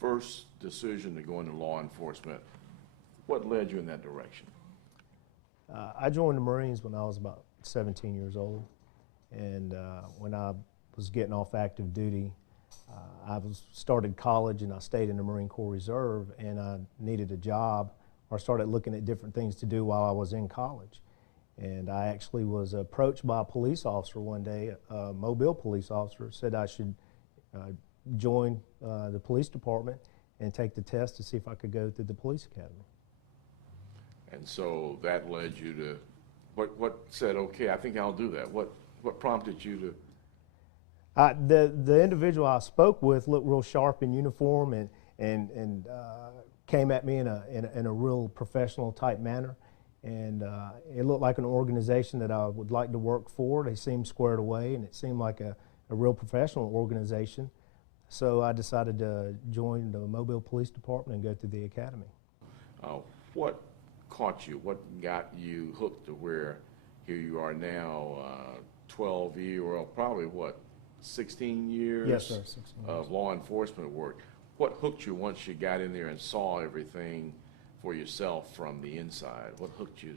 first decision to go into law enforcement, what led you in that direction? I joined the Marines when I was about 17 years old, and when I was getting off active duty, I started college and I stayed in the Marine Corps Reserve, and I needed a job, or started looking at different things to do while I was in college. And I actually was approached by a police officer one day, a Mobile police officer, said I should join the police department and take the test to see if I could go through the police academy. And so that led you to, what said, okay, I think I'll do that? What prompted you to? The individual I spoke with looked real sharp in uniform and came at me in a real professional type manner. And it looked like an organization that I would like to work for. They seemed squared away, and it seemed like a real professional organization. So I decided to join the Mobile Police Department and go through the academy. What caught you? What got you hooked to where here you are now, 12 years, or probably what, 16 years? Yes, sir, 16 years. Of law enforcement work. What hooked you once you got in there and saw everything for yourself from the inside? What hooked you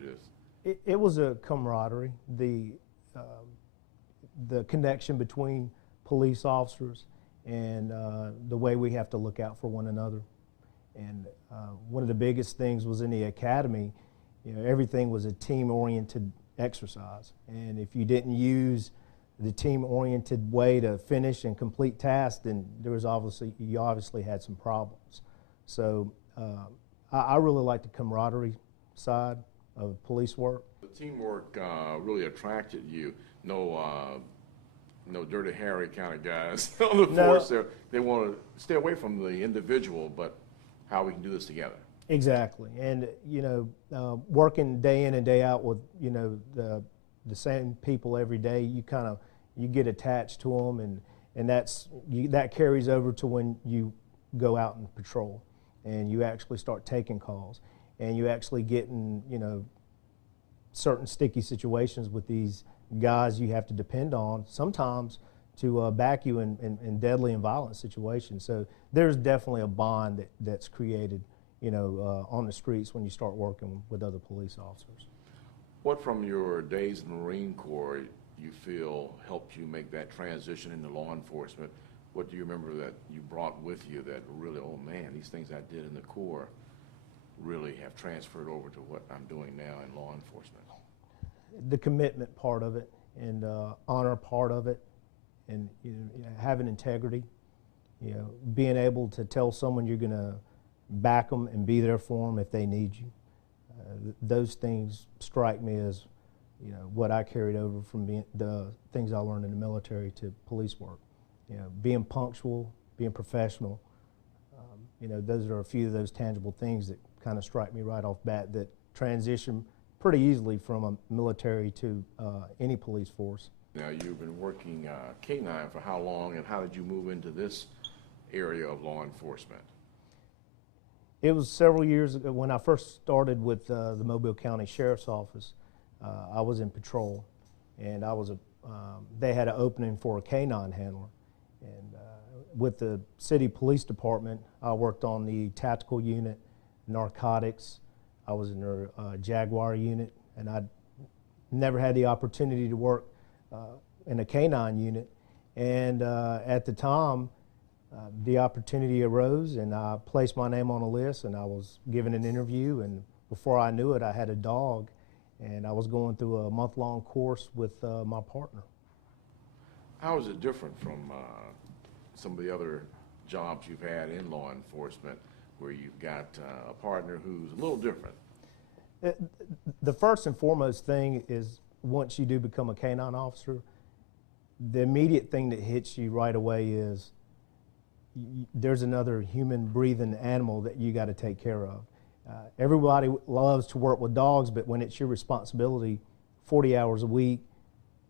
to? It was a camaraderie, the connection between police officers and the way we have to look out for one another. And one of the biggest things was in the academy, everything was a team-oriented exercise. And if you didn't use the team-oriented way to finish and complete tasks, then you obviously had some problems. So I really like the camaraderie side of police work. The teamwork really attracted you. No Dirty Harry kind of guys on the force there. They want to stay away from the individual, but how we can do this together. Exactly. And working day in and day out with the same people every day, you get attached to them, and that carries over to when you go out and patrol and you actually start taking calls, and you actually get in certain sticky situations with these guys you have to depend on sometimes to back you in deadly and violent situations. So there's definitely a bond that's created on the streets when you start working with other police officers. What from your days in the Marine Corps you feel helped you make that transition into law enforcement? What do you remember that you brought with you that really, oh man, these things I did in the Corps really have transferred over to what I'm doing now in law enforcement? The commitment part of it, and honor part of it, and having integrity, being able to tell someone you're going to back them and be there for them if they need you. Those things strike me as what I carried over from the things I learned in the military to police work. Being punctual, being professional. Those are a few of those tangible things that kind of strike me right off bat that transition pretty easily from a military to any police force. Now, you've been working K-9 for how long, and how did you move into this area of law enforcement? It was several years ago when I first started with the Mobile County Sheriff's Office. I was in patrol, and they had an opening for a K-9 handler. And with the city police department, I worked on the tactical unit, narcotics. I was in their Jaguar unit, and I'd never had the opportunity to work in a K-9 unit. And at the time, the opportunity arose, and I placed my name on a list, and I was given an interview, and before I knew it, I had a dog, and I was going through a month-long course with my partner. How is it different from some of the other jobs you've had in law enforcement, where you've got a partner who's a little different? The first and foremost thing is, once you do become a K-9 officer, the immediate thing that hits you right away is there's another human breathing animal that you got to take care of. Everybody loves to work with dogs, but when it's your responsibility 40 hours a week,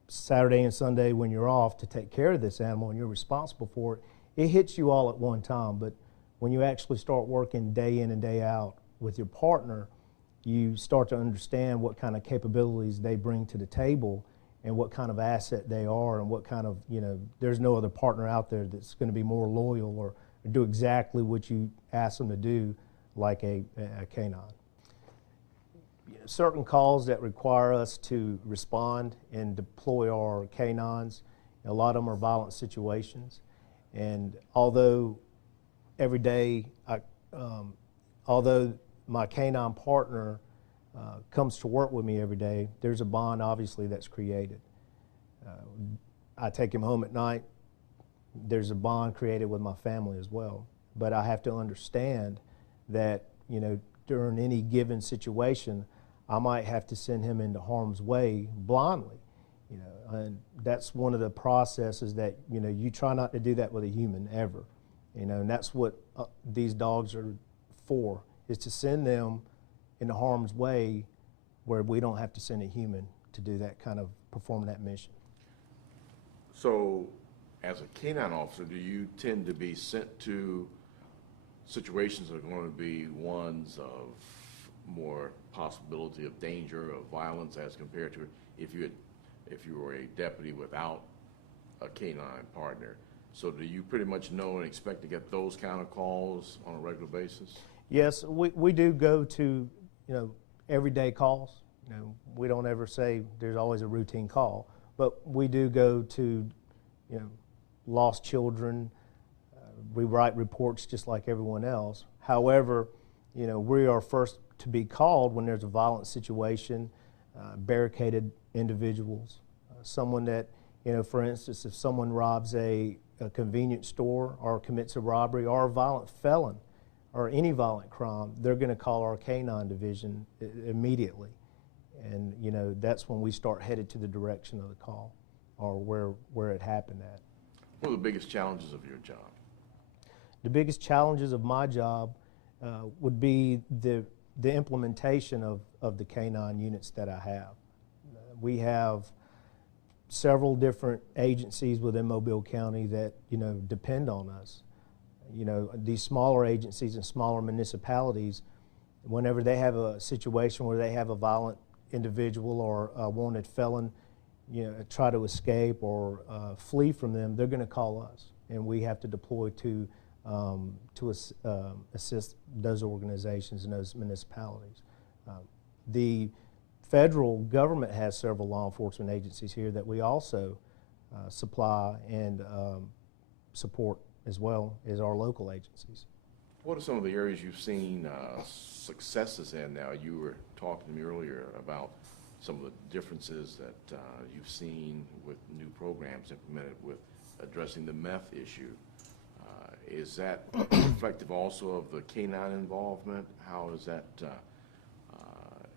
Saturday and Sunday when you're off, to take care of this animal and you're responsible for it, it hits you all at one time. But when you actually start working day in and day out with your partner, you start to understand what kind of capabilities they bring to the table and what kind of asset they are, and what kind of, there's no other partner out there that's going to be more loyal or do exactly what you ask them to do, like a canine. Certain calls that require us to respond and deploy our canines, a lot of them are violent situations. And although every day, although my canine partner comes to work with me every day, there's a bond obviously that's created. I take him home at night, there's a bond created with my family as well. But I have to understand that, you know, during any given situation, I might have to send him into harm's way blindly, you know, and that's one of the processes that, you know, you try not to do that with a human ever, you know, and that's what these dogs are for, is to send them into harm's way where we don't have to send a human to do that kind of, perform that mission. So, as a canine officer, do you tend to be sent to situations that are going to be ones of more possibility of danger, of violence, as compared to if you were a deputy without a canine partner? So do you pretty much know and expect to get those kind of calls on a regular basis? Yes, we do go to, you know, everyday calls. You know, we don't ever say there's always a routine call, but we do go to, you know, lost children. We write reports just like everyone else. However, you know, we are first to be called when there's a violent situation, barricaded individuals, someone that, you know, for instance, if someone robs a convenience store or commits a robbery or a violent felon or any violent crime, they're going to call our canine division immediately. And, you know, that's when we start headed to the direction of the call or where it happened at. What are the biggest challenges of your job? The biggest challenges of my job would be the implementation of the canine units that I have. We have several different agencies within Mobile County that, you know, depend on us. You know, these smaller agencies and smaller municipalities, whenever they have a situation where they have a violent individual or a wanted felon, you know, try to escape or flee from them, they're going to call us, and we have to deploy to assist those organizations and those municipalities. The federal government has several law enforcement agencies here that we also supply and support, as well as our local agencies. What are some of the areas you've seen successes in now? You were talking to me earlier about some of the differences that you've seen with new programs implemented with addressing the meth issue. Is that reflective also of the canine involvement? How is that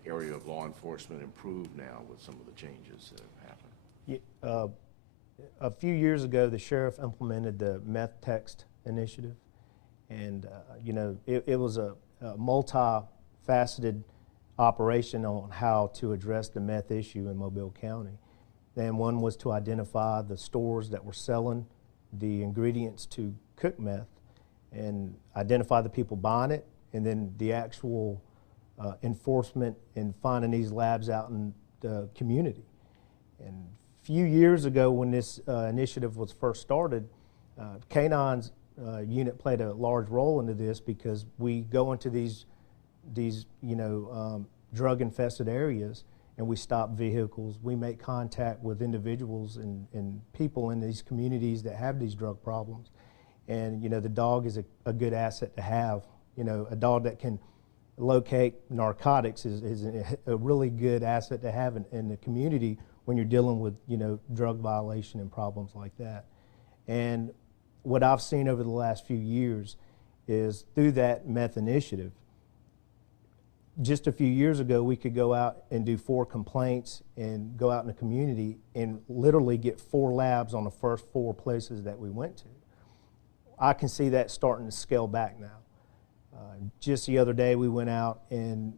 area of law enforcement improved now with some of the changes that have happened? A few years ago, the sheriff implemented the meth text initiative, and you know, it was a multifaceted operation on how to address the meth issue in Mobile County. And one was to identify the stores that were selling the ingredients to cook meth and identify the people buying it, and then the actual enforcement in finding these labs out in the community. And a few years ago, when this initiative was first started, Canine's unit played a large role into this, because we go into these you know, drug-infested areas, and we stop vehicles. We make contact with individuals and people in these communities that have these drug problems. And, you know, the dog is a good asset to have. You know, a dog that can locate narcotics is a really good asset to have in the community when you're dealing with, you know, drug violation and problems like that. And what I've seen over the last few years is through that meth initiative, just a few years ago, we could go out and do 4 complaints and go out in the community and literally get 4 labs on the first 4 places that we went to. I can see that starting to scale back now. Just the other day, we went out and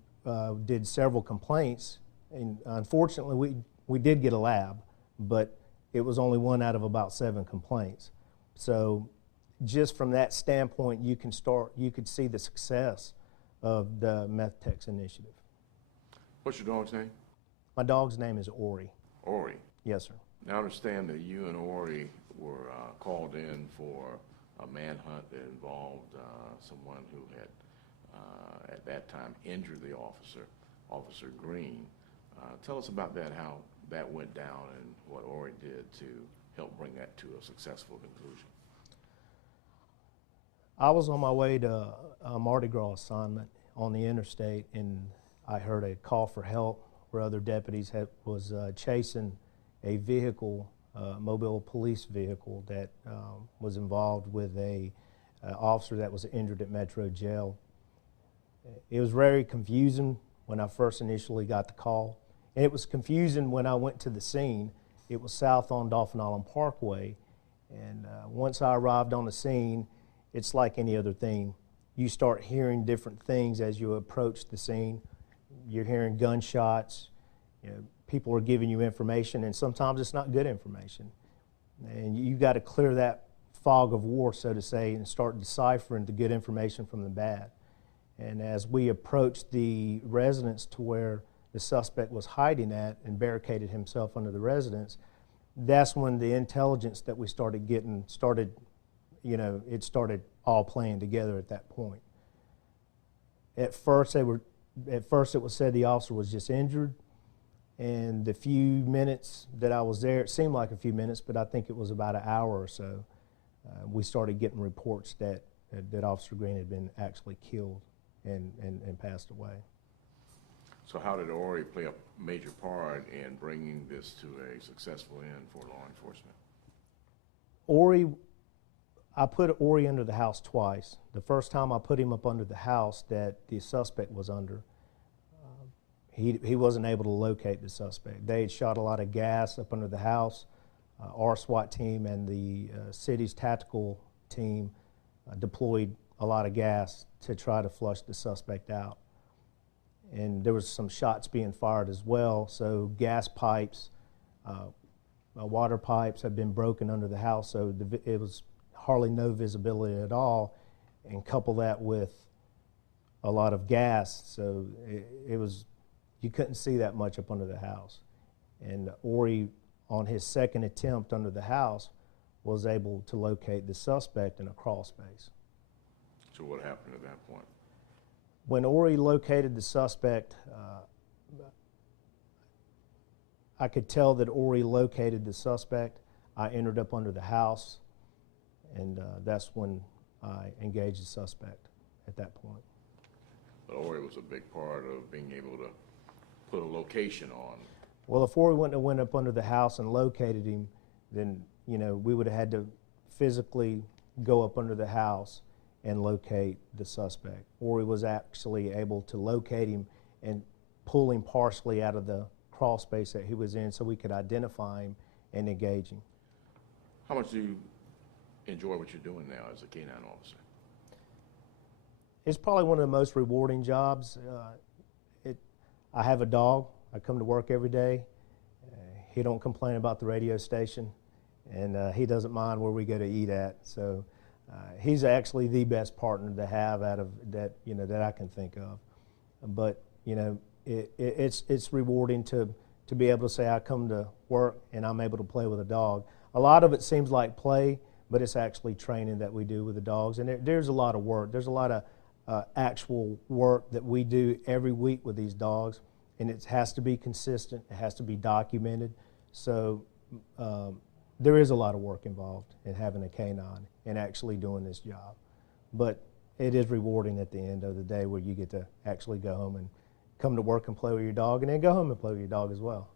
did several complaints, and unfortunately, we did get a lab, but it was only 1 out of about 7 complaints. So just from that standpoint, you could see the success of the meth text initiative. What's your dog's name? My dog's name is Ori. Ori. Yes, sir. Now I understand that you and Ori were called in for a manhunt that involved someone who had, at that time, injured the officer, Officer Green. Tell us about that, how that went down, and what Ori did to help bring that to a successful conclusion. I was on my way to a Mardi Gras assignment on the interstate, and I heard a call for help where other deputies was chasing a vehicle, mobile police vehicle that was involved with a officer that was injured at Metro Jail. It was very confusing when I first initially got the call, and it was confusing when I went to the scene. It was south on Dolphin Island Parkway, and once I arrived on the scene, it's like any other thing. You start hearing different things as you approach the scene. You're hearing gunshots, you know, people are giving you information, and sometimes it's not good information. And you've got to clear that fog of war, so to say, and start deciphering the good information from the bad. And as we approached the residence to where the suspect was hiding at and barricaded himself under the residence, that's when the intelligence that we started getting started, you know, it started all playing together at that point. At first it was said the officer was just injured, and the few minutes that I was there, it seemed like a few minutes, but I think it was about an hour or so, we started getting reports that Officer Green had been actually killed and passed away. So how did Ori play a major part in bringing this to a successful end for law enforcement? I put Ori under the house twice. The first time I put him up under the house that the suspect was under, he wasn't able to locate the suspect. They had shot a lot of gas up under the house. Our SWAT team and the city's tactical team deployed a lot of gas to try to flush the suspect out. And there was some shots being fired as well, so gas pipes, water pipes had been broken under the house, so it was hardly no visibility at all, and couple that with a lot of gas, so you couldn't see that much up under the house. And Ori, on his second attempt under the house, was able to locate the suspect in a crawl space. So what happened at that point? When Ori located the suspect, I could tell that Ori located the suspect. I entered up under the house, and that's when I engaged the suspect at that point. But Ori was a big part of being able to put a location on. Well, if Ori wouldn't have went up under the house and located him, then we would have had to physically go up under the house and locate the suspect. Ori was actually able to locate him and pull him partially out of the crawl space that he was in so we could identify him and engage him. How much do you enjoy what you're doing now as a K-9 officer? It's probably one of the most rewarding jobs. I have a dog. I come to work every day. He don't complain about the radio station, and he doesn't mind where we go to eat at. So he's actually the best partner to have out of that, that I can think of. But it's rewarding to be able to say I come to work and I'm able to play with a dog. A lot of it seems like play, but it's actually training that we do with the dogs, and there's a lot of work. There's a lot of actual work that we do every week with these dogs, and it has to be consistent. It has to be documented. So there is a lot of work involved in having a K-9 and actually doing this job. But it is rewarding at the end of the day where you get to actually go home and come to work and play with your dog, and then go home and play with your dog as well.